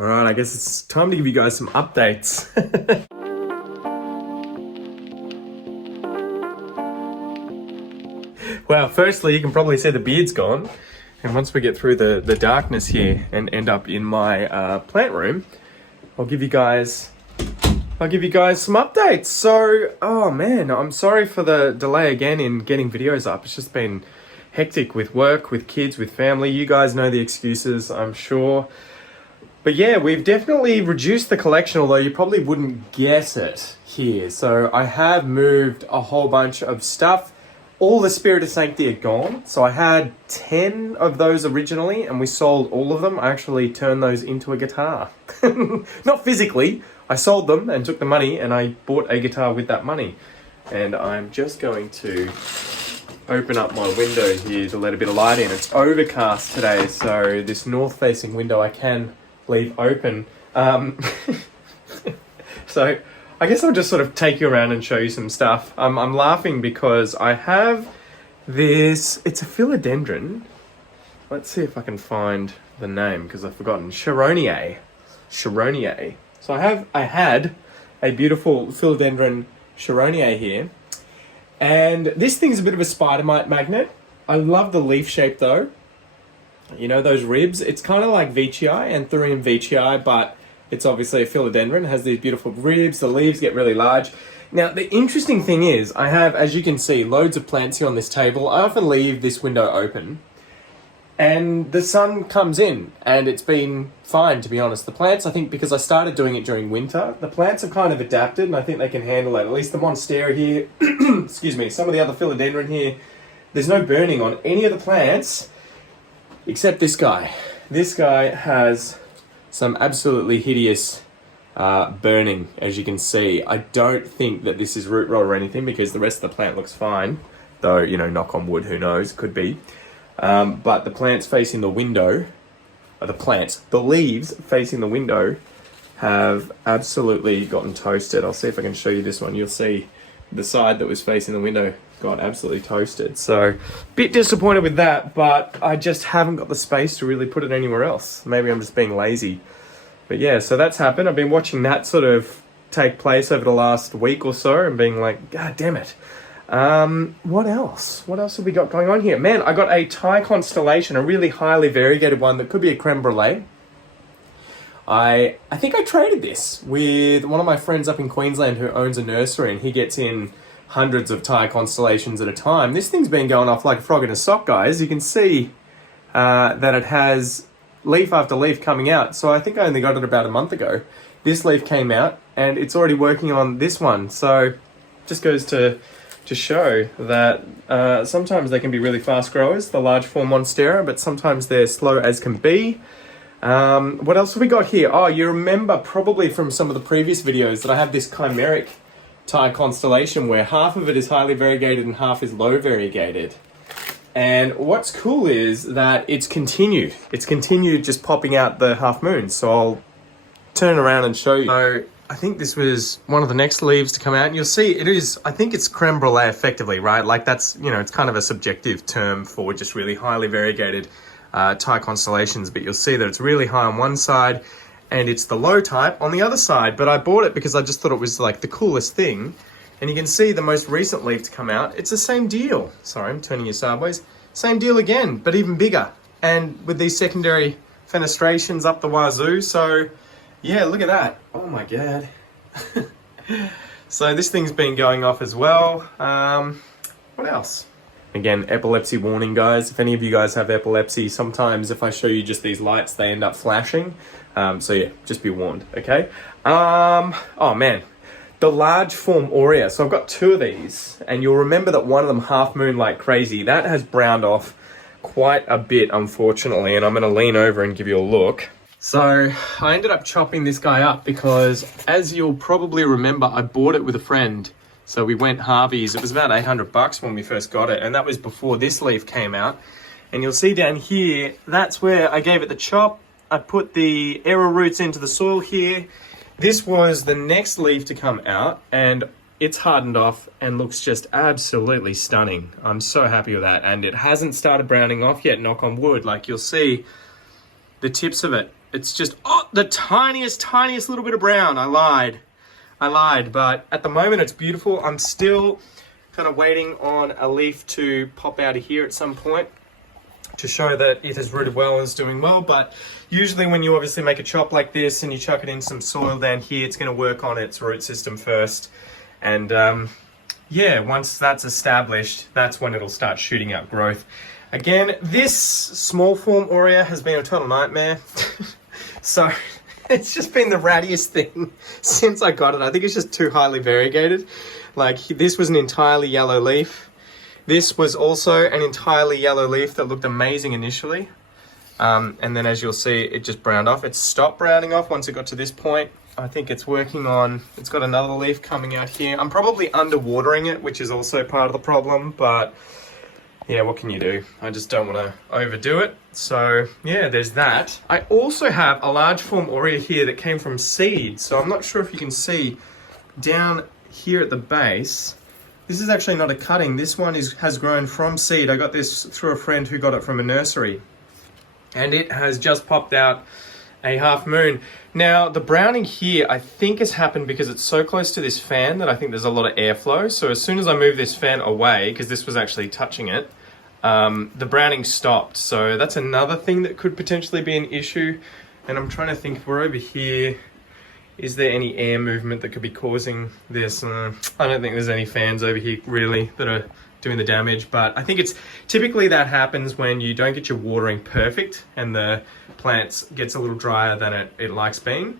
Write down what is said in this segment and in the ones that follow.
All right, I guess it's time to give you guys some updates. Well, firstly, you can probably see the beard's gone. And once we get through the darkness here and end up in my plant room, I'll give you guys some updates. So, oh man, I'm sorry for the delay again in getting videos up. It's just been hectic with work, with kids, with family. You guys know the excuses, I'm sure. But yeah, we've definitely reduced the collection, although you probably wouldn't guess it here. So I have moved a whole bunch of stuff. All the Spirit of Sanctity are gone. So I had 10 of those originally, and we sold all of them. I actually turned those into a guitar. Not physically. I sold them and took the money, and I bought a guitar with that money. And I'm just going to open up my window here to let a bit of light in. It's overcast today, so this north-facing window I can leave open. So I guess I'll just sort of take you around and show you some stuff. I'm laughing because I have this, it's a philodendron. Let's see if I can find the name because I've forgotten. Sharoniae. Sharoniae. So I had a beautiful philodendron Sharoniae here. And this thing's a bit of a spider mite magnet. I love the leaf shape though. You know those ribs? It's kind of like veitchii, Anthurium veitchii, but it's obviously a philodendron. It has these beautiful ribs. The leaves get really large. Now, the interesting thing is, I have, as you can see, loads of plants here on this table. I often leave this window open, and the sun comes in, and it's been fine, to be honest. The plants, I think, because I started doing it during winter, the plants have kind of adapted, and I think they can handle it. At least the Monstera here, excuse me, some of the other philodendron here, there's no burning on any of the plants, except this guy. This guy has some absolutely hideous burning, as you can see. I don't think that this is root rot or anything because the rest of the plant looks fine. Though, you know, knock on wood, who knows, could be. But the plants facing the window, the leaves facing the window have absolutely gotten toasted. I'll see if I can show you this one. You'll see the side that was facing the window got absolutely toasted. So, bit disappointed with that, but I just haven't got the space to really put it anywhere else. Maybe I'm just being lazy. But yeah, so that's happened. I've been watching that sort of take place over the last week or so and being like, God damn it. What else? What else have we got going on here? Man, I got a Thai constellation, a really highly variegated one that could be a creme brulee. I think I traded this with one of my friends up in Queensland who owns a nursery, and he gets in hundreds of Thai constellations at a time. This thing's been going off like a frog in a sock, guys. You can see that it has leaf after leaf coming out. So I think I only got it about a month ago. This leaf came out, and it's already working on this one. So just goes to show that sometimes they can be really fast growers, the large form Monstera, but sometimes they're slow as can be. What else have we got here? Oh, you remember probably from some of the previous videos that I have this chimeric Thai constellation where half of it is highly variegated and half is low variegated. And what's cool is that it's continued. It's continued just popping out the half moons. So I'll turn around and show you. So I think this was one of the next leaves to come out, and you'll see it is, I think it's creme brulee effectively, right? Like that's, you know, it's kind of a subjective term for just really highly variegated Thai constellations, but you'll see that it's really high on one side and it's the low type on the other side. But I bought it because I just thought it was like the coolest thing. And you can see the most recent leaf to come out, it's the same deal. Sorry, I'm turning you sideways. Same deal again, but even bigger. And with these secondary fenestrations up the wazoo. So yeah, look at that. Oh my God. So this thing's been going off as well. What else? Again, epilepsy warning, guys. If any of you guys have epilepsy, sometimes if I show you just these lights, they end up flashing. So yeah, just be warned, okay? Oh man, the large form aurea. So I've got two of these, and you'll remember that one of them half moon like crazy. That has browned off quite a bit, unfortunately, and I'm gonna lean over and give you a look. So I ended up chopping this guy up because, as you'll probably remember, I bought it with a friend. So we went Harvey's. It was about $800 when we first got it, and that was before this leaf came out. And you'll see down here, that's where I gave it the chop. I put the arrowroots into the soil here. This was the next leaf to come out, and it's hardened off and looks just absolutely stunning. I'm so happy with that. And it hasn't started browning off yet, knock on wood. Like you'll see the tips of it. It's just, oh, got the tiniest little bit of brown. I lied, but at the moment it's beautiful. I'm still kind of waiting on a leaf to pop out of here at some point to show that it has rooted well and is doing well. But usually when you obviously make a chop like this and you chuck it in some soil down here, it's going to work on its root system first. And yeah, once that's established, that's when it'll start shooting out growth. Again, this small form aurea has been a total nightmare. So it's just been the rattiest thing since I got it. I think it's just too highly variegated. Like, this was an entirely yellow leaf. This was also an entirely yellow leaf that looked amazing initially. And then as you'll see, it just browned off. It stopped browning off once it got to this point. I think it's working on, it's got another leaf coming out here. I'm probably underwatering it, which is also part of the problem, but yeah, what can you do? I just don't want to overdo it. So yeah, there's that. I also have a large form aurea here that came from seed. So I'm not sure if you can see down here at the base. This is actually not a cutting. This one has grown from seed. I got this through a friend who got it from a nursery. And it has just popped out a half moon. Now, the browning here, I think has happened because it's so close to this fan that I think there's a lot of airflow. So as soon as I move this fan away, because this was actually touching it, the browning stopped. So that's another thing that could potentially be an issue. And I'm trying to think, if we're over here, is there any air movement that could be causing this? I don't think there's any fans over here really that are doing the damage, but I think it's typically that happens when you don't get your watering perfect and the plants gets a little drier than it likes being,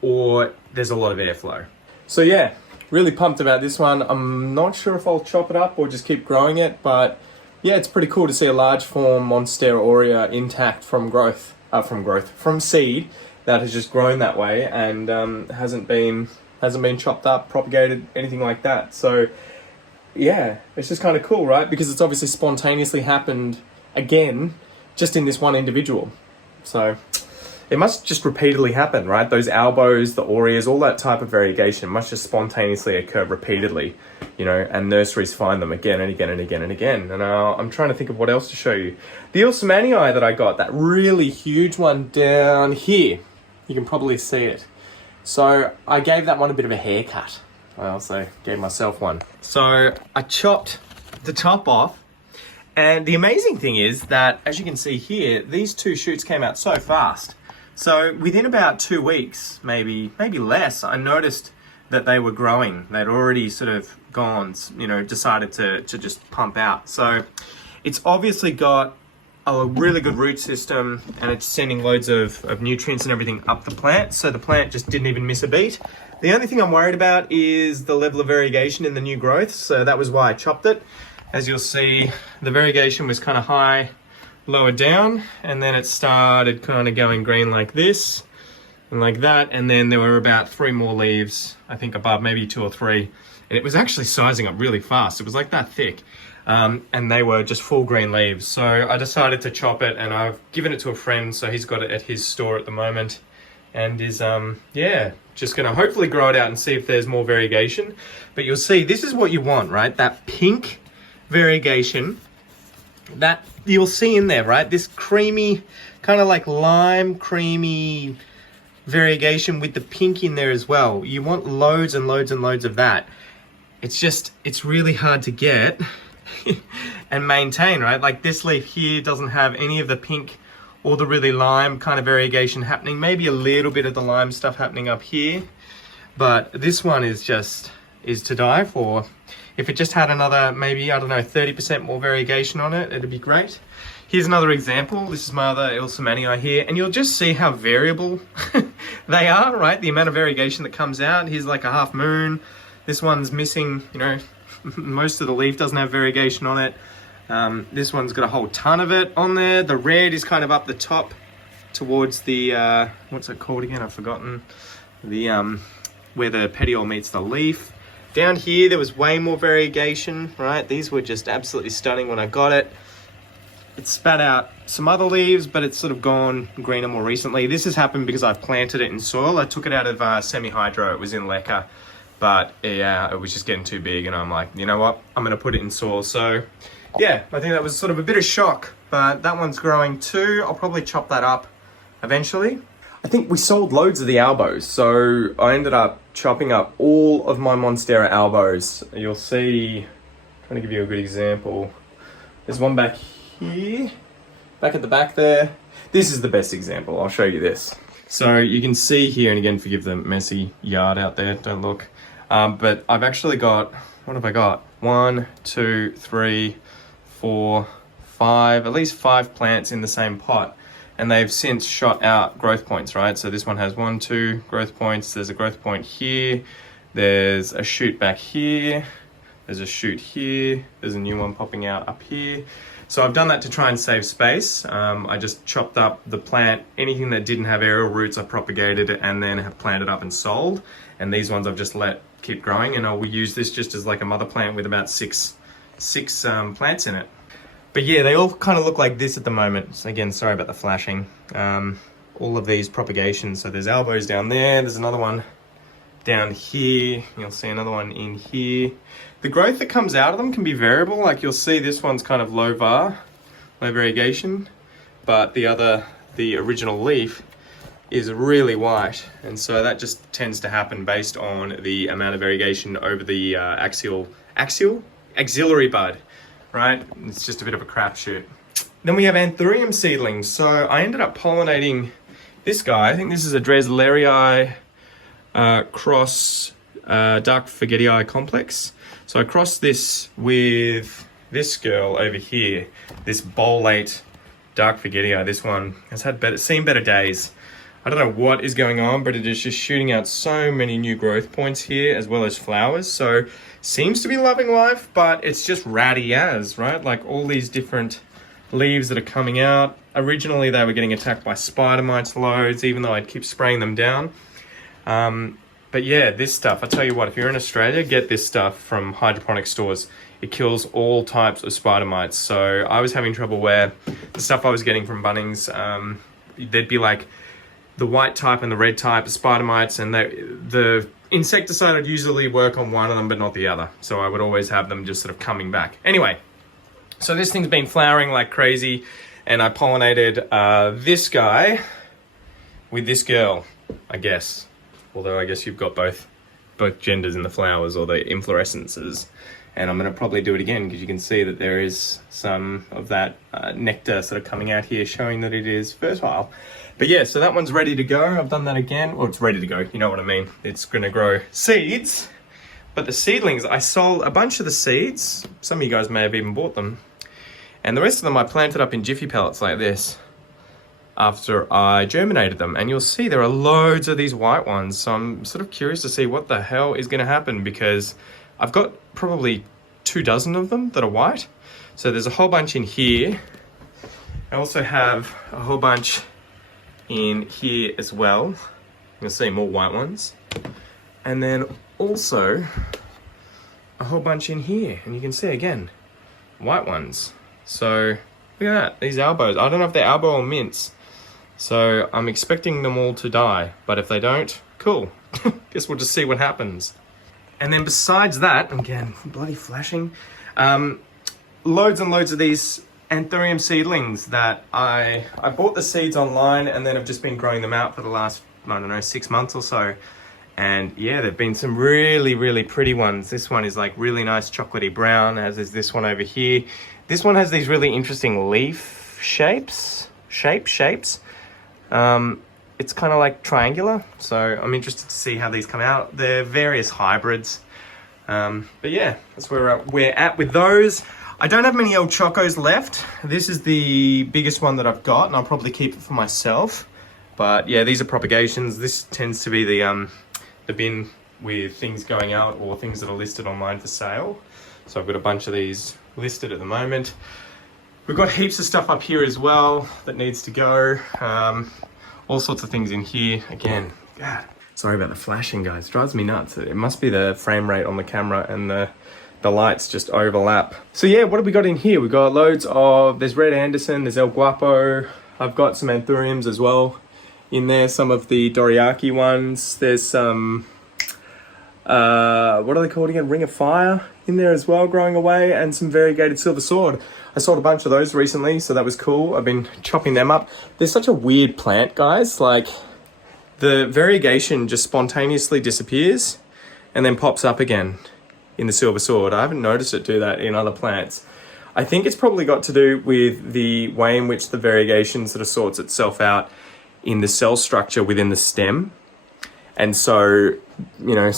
or there's a lot of airflow. So yeah, really pumped about this one. I'm not sure if I'll chop it up or just keep growing it, but yeah, it's pretty cool to see a large form Monstera aurea intact from seed that has just grown that way and hasn't been chopped up, propagated, anything like that. So yeah, it's just kind of cool, right? Because it's obviously spontaneously happened again, just in this one individual. So it must just repeatedly happen, right? Those albos, the aureas, all that type of variegation must just spontaneously occur repeatedly, you know, and nurseries find them again and again and again and again. And I'm trying to think of what else to show you. The ilsemanii that I got, that really huge one down here, you can probably see it. So I gave that one a bit of a haircut. I also gave myself one. So I chopped the top off, and the amazing thing is that, as you can see here, these two shoots came out so fast. So within about 2 weeks, maybe less, I noticed that they were growing. They'd already sort of gone, you know, decided to just pump out. So it's obviously got a really good root system, and it's sending loads of nutrients and everything up the plant. So the plant just didn't even miss a beat. The only thing I'm worried about is the level of variegation in the new growth. So that was why I chopped it. As you'll see, the variegation was kind of high, lower down, and then it started kind of going green like this and like that. And then there were about 3 more leaves, I think above, maybe 2 or 3. And it was actually sizing up really fast. It was like that thick. And they were just full green leaves. So I decided to chop it, and I've given it to a friend. So he's got it at his store at the moment, and is, yeah, just gonna hopefully grow it out and see if there's more variegation. But you'll see, this is what you want, right? That pink variegation that you'll see in there, right? This creamy, kind of like lime creamy variegation with the pink in there as well. You want loads and loads and loads of that. It's really hard to get and maintain, right? Like this leaf here doesn't have any of the pink or the really lime kind of variegation happening. Maybe a little bit of the lime stuff happening up here, but this one is to die for. If it just had another, maybe, I don't know, 30% more variegation on it, it'd be great. Here's another example. This is my other ilsemanii here, and you'll just see how variable they are, right? The amount of variegation that comes out. Here's like a half moon. This one's missing, you know, most of the leaf doesn't have variegation on it. This one's got a whole ton of it on there. The red is kind of up the top towards the, what's it called again? I've forgotten. The, where the petiole meets the leaf. Down here, there was way more variegation, right? These were just absolutely stunning when I got it. It spat out some other leaves, but it's sort of gone greener more recently. This has happened because I've planted it in soil. I took it out of semi-hydro. It was in leca, but yeah, it was just getting too big, and I'm like, you know what? I'm gonna put it in soil. So yeah, I think that was sort of a bit of shock, but that one's growing too. I'll probably chop that up eventually. I think we sold loads of the albos, so I ended up chopping up all of my Monstera albos. You'll see, I'm trying to give you a good example. There's one back here, back at the back there. This is the best example, I'll show you this. So you can see here, and again, forgive the messy yard out there, don't look. But I've actually got, what have I got? 1, 2, 3, 4, 5, at least 5 plants in the same pot. And they've since shot out growth points, right? So this one has 1, 2 growth points. There's a growth point here. There's a shoot back here. There's a shoot here. There's a new one popping out up here. So I've done that to try and save space. I just chopped up the plant. Anything that didn't have aerial roots, I propagated it and then have planted up and sold. And these ones I've just let keep growing. And I will use this just as like a mother plant with about six plants in it. But yeah, they all kind of look like this at the moment. So again, sorry about the flashing. All of these propagations. So there's albos down there. There's another one down here. You'll see another one in here. The growth that comes out of them can be variable. Like you'll see this one's kind of low variegation. But the original leaf is really white. And so that just tends to happen based on the amount of variegation over the axillary bud. Right? It's just a bit of a crapshoot. Then we have Anthurium seedlings. So I ended up pollinating this guy. I think this is a Dresleriae cross dark forgetii complex. So I crossed this with this girl over here, this bolate dark forgetii. This one has seen better days. I don't know what is going on, but it is just shooting out so many new growth points here, as well as flowers. So seems to be loving life, but it's just ratty as, right? Like all these different leaves that are coming out. Originally, they were getting attacked by spider mites loads, even though I'd keep spraying them down. But yeah, this stuff, I tell you what, if you're in Australia, get this stuff from hydroponic stores. It kills all types of spider mites. So I was having trouble where the stuff I was getting from Bunnings, there'd be like the white type and the red type of spider mites, and the insecticide would usually work on one of them but not the other. So I would always have them just sort of coming back. Anyway, so this thing's been flowering like crazy, and I pollinated this guy with this girl, I guess. Although I guess you've got both genders in the flowers or the inflorescences. And I'm going to probably do it again because you can see that there is some of that nectar sort of coming out here, showing that it is fertile. But yeah, so that one's ready to go. I've done that again. Well, it's ready to go. You know what I mean. It's going to grow seeds. But the seedlings, I sold a bunch of the seeds. Some of you guys may have even bought them. And the rest of them I planted up in jiffy pellets like this after I germinated them. And you'll see there are loads of these white ones. So I'm sort of curious to see what the hell is going to happen, because I've got probably 24 of them that are white. So there's a whole bunch in here. I also have a whole bunch in here as well. You'll see more white ones. And then also a whole bunch in here. And you can see again, white ones. So look at that, these albos. I don't know if they're albo or mints. So I'm expecting them all to die. But if they don't, cool. Guess we'll just see what happens. And then besides that, again, bloody flashing, loads and loads of these Anthurium seedlings that I bought the seeds online and then have just been growing them out for the last, I don't know, 6 months or so. And yeah, there've been some really, really pretty ones. This one is like really nice chocolatey brown, as is this one over here. This one has these really interesting leaf shapes. It's kind of like triangular, so I'm interested to see how these come out. They're various hybrids. But yeah, that's where we're at with those. I don't have many El Chocos left. This is the biggest one that I've got, and I'll probably keep it for myself. But yeah, these are propagations. This tends to be the bin with things going out or things that are listed online for sale. So I've got a bunch of these listed at the moment. We've got heaps of stuff up here as well that needs to go. All sorts of things in here. Again, God, sorry about the flashing, guys. It drives me nuts. It must be the frame rate on the camera and the lights just overlap. So yeah, what have we got in here? We've got loads of, there's Red Anderson, there's El Guapo. I've got some Anthuriums as well in there, some of the Doriaki ones. There's some, what are they called again? Ring of Fire in there as well, growing away, and some Variegated Silver Sword. I sold a bunch of those recently, so that was cool. I've been chopping them up. They're such a weird plant, guys. Like, the variegation just spontaneously disappears and then pops up again in the silver sword. I haven't noticed it do that in other plants. I think it's probably got to do with the way in which the variegation sort of sorts itself out in the cell structure within the stem. And so, you know,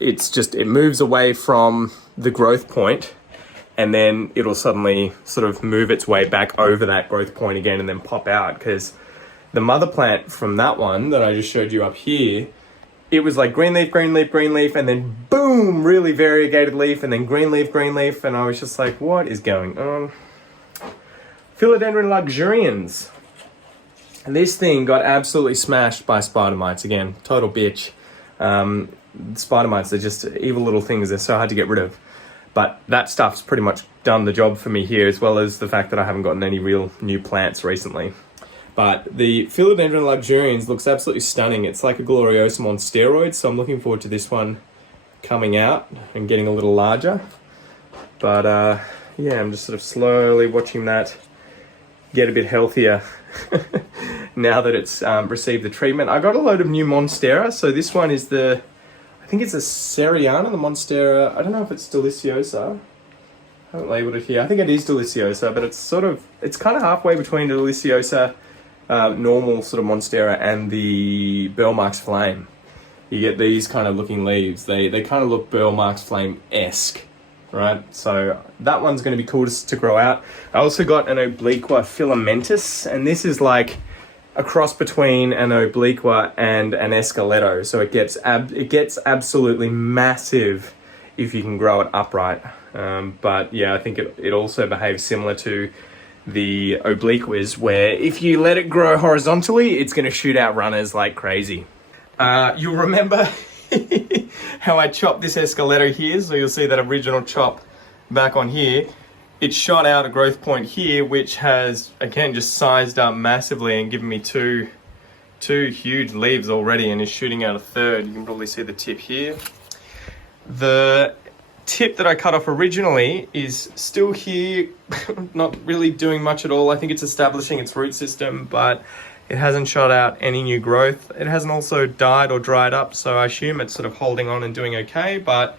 it moves away from the growth point, and then it'll suddenly sort of move its way back over that growth point again and then pop out. Because the mother plant from that one that I just showed you up here, it was like green leaf, green leaf, green leaf, and then boom, really variegated leaf, and then green leaf, and I was just like, what is going on? Philodendron luxurians. And this thing got absolutely smashed by spider mites again. Total bitch. Spider mites are just evil little things. They're so hard to get rid of. But that stuff's pretty much done the job for me here, as well as the fact that I haven't gotten any real new plants recently. But the Philodendron luxurians looks absolutely stunning. It's like a gloriosum on steroids, so I'm looking forward to this one coming out and getting a little larger. But yeah, I'm just sort of slowly watching that get a bit healthier now that it's received the treatment. I got a load of new Monstera. So this one is I think it's a Seriana, the Monstera. I don't know if it's deliciosa. I haven't labeled it here. I think it is deliciosa, but it's kind of halfway between deliciosa, normal sort of Monstera, and the Burlmarks Flame. You get these kind of looking leaves. They kind of look Burlmarks Flame-esque, right? So that one's going to be cool to grow out. I also got an obliqua filamentus, and this is like a cross between an obliqua and an esqueleto. So it gets absolutely massive if you can grow it upright. But yeah, I think it also behaves similar to the obliquas, where if you let it grow horizontally, it's going to shoot out runners like crazy. You'll remember how I chopped this esqueleto here, so you'll see that original chop back on here. It shot out a growth point here, which has, again, just sized up massively and given me two huge leaves already, and is shooting out a third. You can probably see the tip here. The tip that I cut off originally is still here, not really doing much at all. I think it's establishing its root system, but it hasn't shot out any new growth. It hasn't also died or dried up, so I assume it's sort of holding on and doing okay. But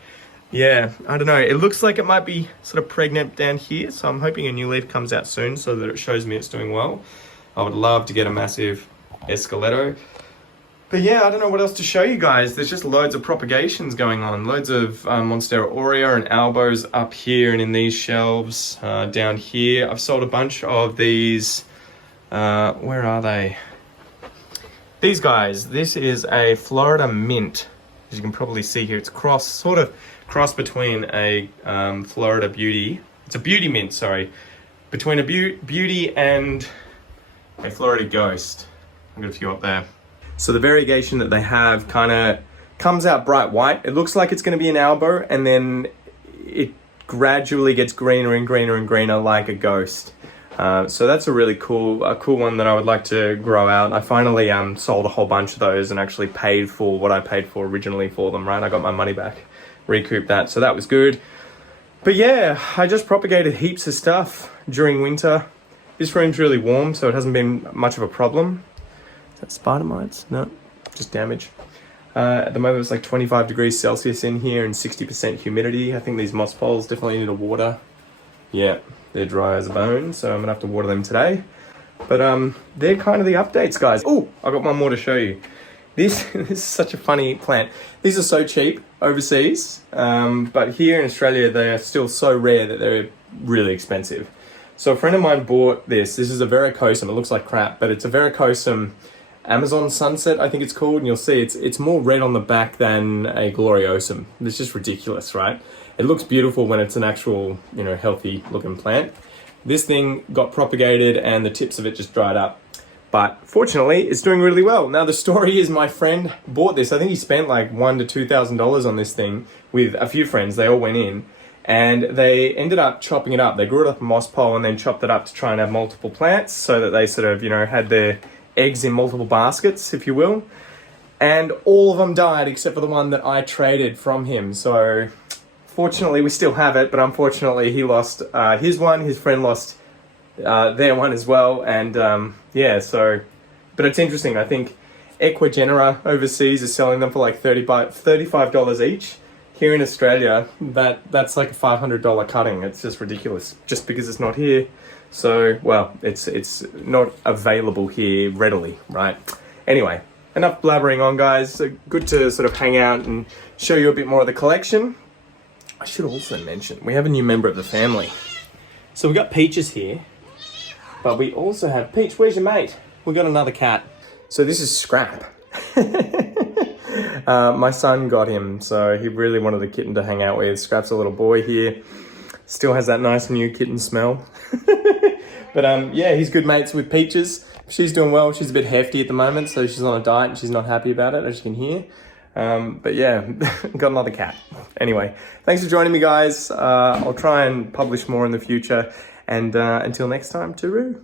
yeah, I don't know. It looks like it might be sort of pregnant down here, so I'm hoping a new leaf comes out soon so that it shows me it's doing well. I would love to get a massive esqueleto. But yeah, I don't know what else to show you guys. There's just loads of propagations going on. Loads of Monstera aurea and albos up here and in these shelves down here. I've sold a bunch of these. Where are they? These guys. This is a Florida mint. As you can probably see here, it's sort of cross between a Florida beauty. It's a beauty mint, sorry. Between a beauty and a Florida ghost. I've got a few up there. So the variegation that they have kind of comes out bright white. It looks like it's going to be an albo, and then it gradually gets greener and greener and greener like a ghost. So that's a really cool one that I would like to grow out. I finally sold a whole bunch of those and actually paid for what I paid for originally for them, right? I got my money back, recouped that, so that was good. But yeah, I just propagated heaps of stuff during winter. This room's really warm, so it hasn't been much of a problem. Is that spider mites? No, just damage. At the moment it's like 25 degrees Celsius in here and 60% humidity. I think these moss poles definitely need a water. Yeah, they're dry as a bone, so I'm gonna have to water them today. But they're kind of the updates, guys. Oh, I got one more to show you. This is such a funny plant. These are so cheap overseas, but here in Australia they are still so rare that they're really expensive. So a friend of mine bought this. This is a varicosum. It looks like crap, but it's a varicosum Amazon sunset, I think it's called, and you'll see it's more red on the back than a gloriosum. It's just ridiculous, right? It looks beautiful when it's an actual, you know, healthy looking plant. This thing got propagated and the tips of it just dried up. But fortunately, it's doing really well. Now the story is my friend bought this. I think he spent like $1,000 to $2,000 on this thing with a few friends. They all went in and they ended up chopping it up. They grew it up a moss pole and then chopped it up to try and have multiple plants so that they sort of, you know, had their eggs in multiple baskets, if you will. And all of them died except for the one that I traded from him. So fortunately, we still have it, but unfortunately he lost his one. His friend lost their one as well. And yeah, so, but it's interesting. I think Equigenera overseas is selling them for like $35 each. Here in Australia, that's like a $500 cutting. It's just ridiculous, just because it's not here. So, well, it's not available here readily, right? Anyway, enough blabbering on, guys. So good to sort of hang out and show you a bit more of the collection. I should also mention, we have a new member of the family. So we got Peaches here, but we also have Peach. Where's your mate? We got another cat. So this is Scrap. My son got him, so he really wanted the kitten to hang out with. Scrap's a little boy here. Still has that nice new kitten smell. But yeah, he's good mates with Peaches. She's doing well. She's a bit hefty at the moment, so she's on a diet and she's not happy about it, as you can hear. But yeah, got another cat. Anyway, thanks for joining me, guys. I'll try and publish more in the future. And until next time, tooroo.